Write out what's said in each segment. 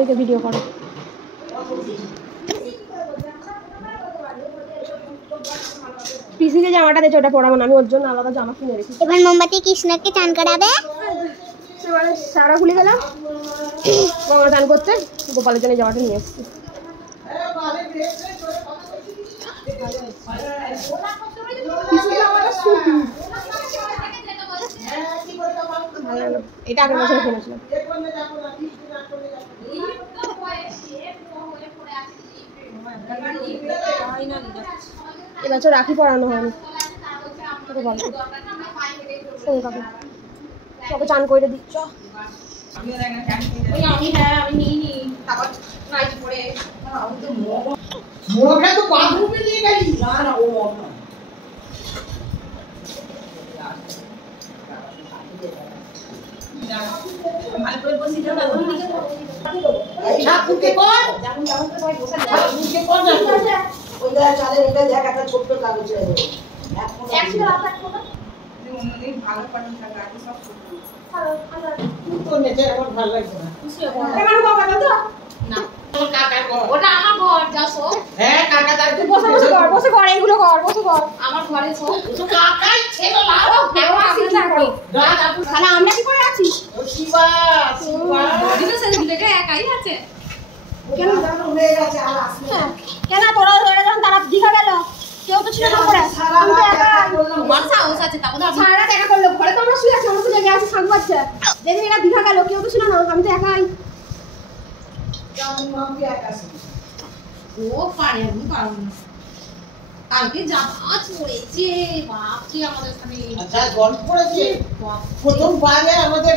এদিকে ভিডিও করো। পিসিকে জামাটা দিয়েছে, ওটা পরাবো না, আমি ওর জন্য আলাদা জামা কিনে রেখেছি। এবার মোমবাতি কৃষ্ণকে চান করাবে। এবারে সারা খুলে গেলাম গঙ্গা চান করতে, গোপালের জন্য জামাটা নিয়ে এসেছি। এটা আগের বছর কিনেছিলাম। এবছর রাখি পরানো হয়নি। তোকে চান করে দিচ্ছ। আমরা কি করে আছি? কেন তোরা যখন তারা দীঘা গেল, কেউ তো ছিল না করে, সারা দেখা করলো। ঘরে তো আমরা শুয়ে আছি, আমরা তো জেগে আছি, শাক বাজছে। যেদিন এরা দীঘা গেল কেউ তো ছিল না, আমি তো একাই। ও পারে, আমি পারবো না। কালকে জাহাজ পড়েছে, বাপরে আমাদের এখানে। আচ্ছা, গল্প পড়েছে প্রথম বারে আমাদের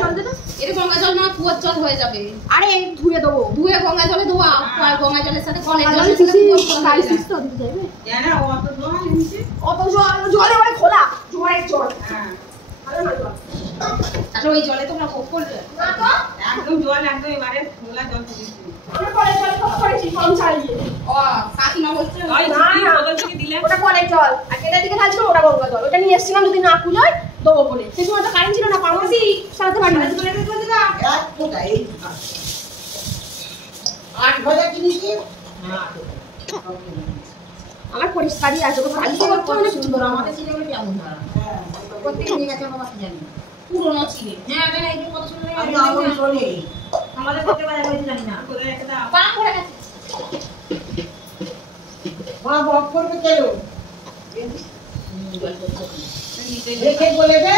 জল দেবো, এটা গঙ্গা জল না কুয়ার জল হয়ে যাবে। আরে ধুয়ে দেবো, ধুয়ে গঙ্গা জলে ধোয়া, আর গঙ্গা জলের সাথে কলের জলের অত জল এবারে খোলা জোয়ারের জল। তাহলে ওই জলে তোমরা ভোগ করবে না তো একদম জল, একদম এবারে খোলা জল দিয়েছি। আমরা কলের জল কত করেছি, কম ছাড়িয়ে। ও কাকিমা বলছে ওই না বদল থেকে দিলে ওটা কলের জল, আর এটা দিকে ঢালছিল ওটা গঙ্গা জল। ওটা নিয়ে এসেছিলাম যদি না কুলোয় দেবো বলে। সেই সময় তো কারেন্ট ছিল না, ফার্মাসি সারাতে পারি না। এক ফোঁটা এই 8 ভাজা কিনেছি। আমার পরিষ্কারই আছে, ওটা খালি করতে অনেক সুন্দর। আমাদের ছিল কেমন না প্রত্যেক নিয়ে গেছে বাবা কি জানি পুরনো ছিল। হ্যাঁ আমি এই কথা শুনলে আমি আমল শুনি আমাদের করতে পারে আমি জানি না করে একটা পাম করে গেছে। মা বক করবে কেন? দেখে বলে দে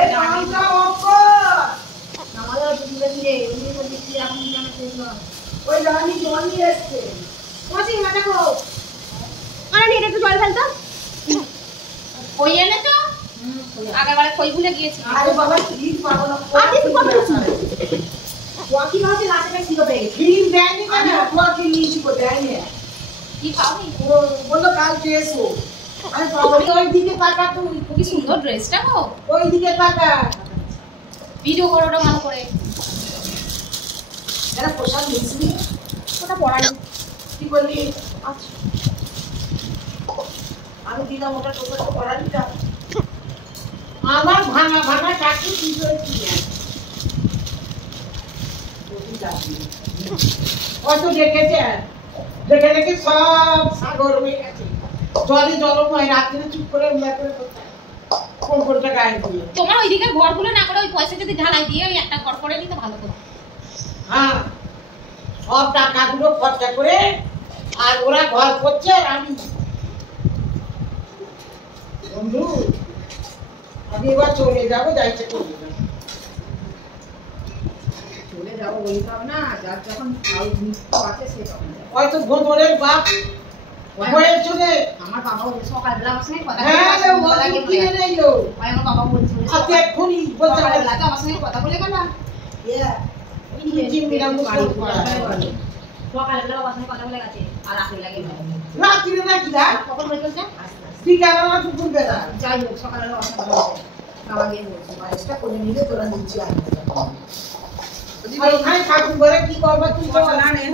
এই পামটা অফ কর। আমাদের দিলে দিলে উনি তো দিচ্ছি এখন জানা শেষ না। ওই রানী জল নিয়ে এসছে। ওসি না দেখো, আরে এটা একটু জল ফেলতো। কই এনেছো? আগেরবারে কই ভুলে গিয়েছি। আরে বাবা ঠিক পাবো না। আর কিছু কম কিছু ওয়াকি মাঝে লাটে ছিল বে ক্রিম দেয়নি কেন? তোকে নিয়েছি কো দেয়নি। কি খাওনি? ও বললো কালকে এসো। আমি পাবো ওই দিকে তাকা তুই। কি সুন্দর ড্রেসটা গো। ওই দিকে তাকা। ভিডিও করো ওটা ভালো করে। এরা পোশাক নিয়েছিলি? ওটা পড়ানি। কি বললি? আচ্ছা আমি দিলাম ওটা তোকে পড়ালিটা। আমার ভাঙা ভাঙা চাকরি কি করেছি? কত দেখেছে, দেখে দেখে সব সাগর হয়ে গেছে। জলে জলময়, রাত্রে চুপ করে কোন কোনটা গায়ে দিয়ে। তোমার ওইদিকে ঘরগুলো না করে ওই পয়সা যদি ঢালাই দিয়ে ওই একটা ঘর করে নিতে ভালো করে। হ্যাঁ, সব টাকাগুলো খরচা করে আর ওরা ঘর করছে আর আমি বন্ধু আমি এবার চলে যাবো, যাইছে করবো না। চলে যাবো বলতাম না, যার যখন আছে সে তখন যাবে। হয়তো ভোঁদরের বাপ হয়ে চলে। আমার বাবা বলে সকালবেলা আমার সঙ্গে কথা হ্যাঁ রে, ও কিনে নেই ও। আমার বাবা বলছে আজকে এক্ষুনি বলতে পারে। সকালবেলা তো আমার সঙ্গে কথা বলে গেল। চিংড়িটা মুসল করা। সকালবেলা বাবার সঙ্গে কথা বলে গেছে আর রাতে লাগে রাত্রিরে নাকি দা? কখন বলে চলছে? বিকালে না দুপুর বেলা? যাই হোক সকালবেলা বাবার সঙ্গে কথা বলে বাবা গিয়ে বলছে চেষ্টা করে নিলে তোরা নিচে আসবে। আর ওখানে ঠাকুর ঘরে কি করবা তুই? না নেই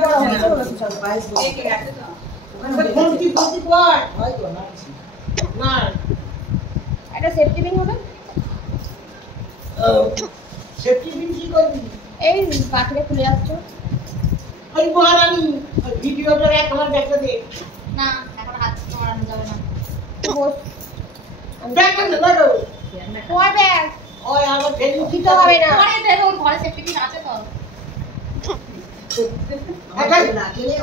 কে গেছে তো? ওখানে ঘন্টি ঘন্টি কর। হয়তো না। না এটা সেফটি পিন হবে। সেফটি পিন কি করবি? এই বাকিটা খুলে যাচ্ছ। ওই মহারানী ওই ভিডিওটা একবার দেখতে দে। না এখন হাত নাড়ানো যাবে না। বস। দেখেন না গো। তোমার ব্যাগ ওই আমার ফেলি দিতে হবে না। পরে দেবে, ওর ঘরে সেফটি পিন আছে তো। এখন না খেলে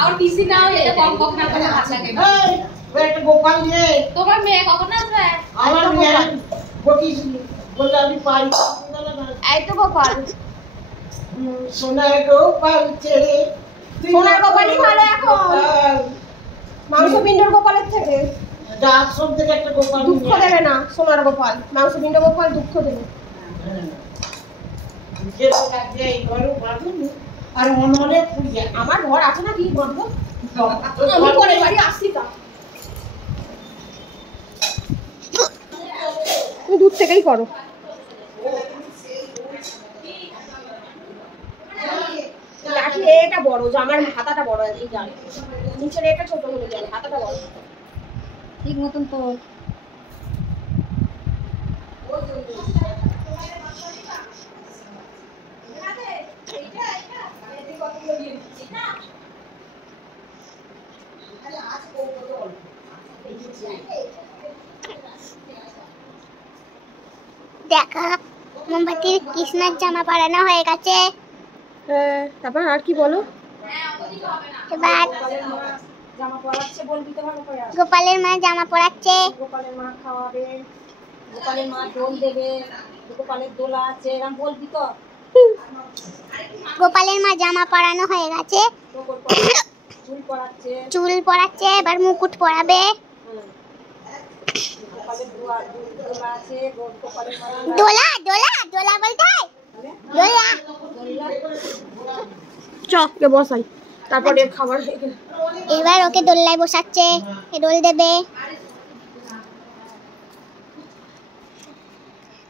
আর টিসি নাও, এটা কম কম না করে হাত লাগে। এই ওই একটা গোপাল নিয়ে তোমার মেয়ে কখন আসবে? আমার মেয়ে বকিস বলে আমি পারি এই তো গোপাল। সোনার গোপাল ছেড়ে সোনার গোপালই ভালো এখন। মাংসপিণ্ডর গোপালের থেকে। যা সব থেকে একটা গোপাল দুঃখ দেবে না সোনার গোপাল, মাংসপিণ্ড গোপাল দুঃখ দেবে। যেটা লাগবে এই ঘরে বাঁধুন আর মনে পূজা আমার ঘর আছে না কি বন্ধ? আমি পরের বাড়ি আসছি তা। তুমি দূর থেকেই করো। লাঠি এটা বড়, জামার হাতাটা বড়, এই জান নিচের এটা ছোট হয়ে যায়, হাতাটা বড়। ঠিক মতন তো দেখো মোমবাতির কৃষ্ণার জামা পরানো হয়ে গেছে। হ্যাঁ, তারপর আর কি বলো? এবার জামা পরাচ্ছে, বলবি তো ভালো করে। গোপালের মা জামা পরাচ্ছে। গোপালের মা খাওয়াবে, গোপালের মা দোল দেবে, গোপালের দোলা আছে, এরকম বলবি তো। গোপালের মা জামা পরানো হয়ে গেছে, চুল পরাচ্ছে, চুল পরাচ্ছে, এবার মুকুট পরাবে। গোপালের দোলা আছে, গোপালের মা দোলা দোলা দোলা বলতে হয়? দোলা। চকে বসাই, তারপরে খাবার হয়ে গেল। এবার ওকে দোল্লায় বসাচ্ছে, রোল দেবে।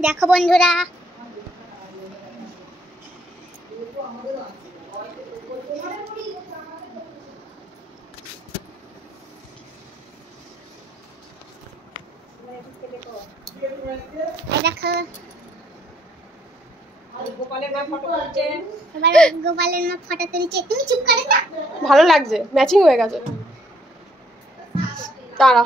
দেখো বন্ধুরা, দেখো গোপালের মা ফটো তুলছে। এবার গোপালের মা ফটো তুলছে। তুমি চুপ করে না। ভালো লাগছে, ম্যাচিং হয়ে গেছে। তারা